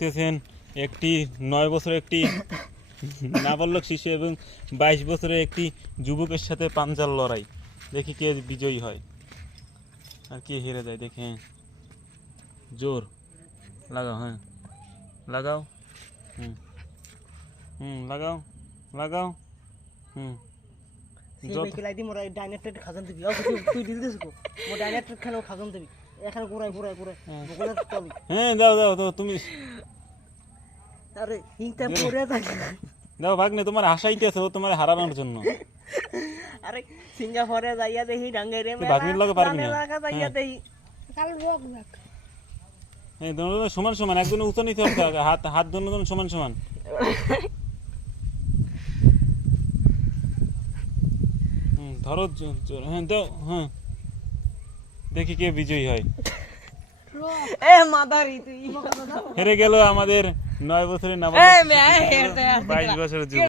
দেখতেছেন একটি 9 বছরের একটি নাবালক শিশু এবং 22 বছরের একটি যুবকের সাথে পাঞ্জার লড়াই। দেখি কে বিজয়ী হয় আর কে হেরে যায়। দেখে জোর লাগাও, হ্যাঁ লাগাও, হুম হুম লাগাও লাগাও, হুম হ্যাঁ দাও দাও দাও তুমি দাও ভাগ্নে, তোমার হাসাইতেছে ও তোমার হারানোর জন্য। আরে সিঙ্গাপুরে যাইয়া দেখি ডাঙ্গাই রে ভাগ্নির লগে পারবি না। যাইয়া দেখি হ্যাঁ দুজন সমান সমান, একজন উঁচু নিতে হবে, হাত হাত দুজন সমান সমান। ধরো হ্যাঁ দাও, হ্যাঁ দেখি কে বিজয়ী হয়। এ মাদারি তুই হেরে গেল আমাদের 9 বছরের নাবালক, 22 বছরের যুবক।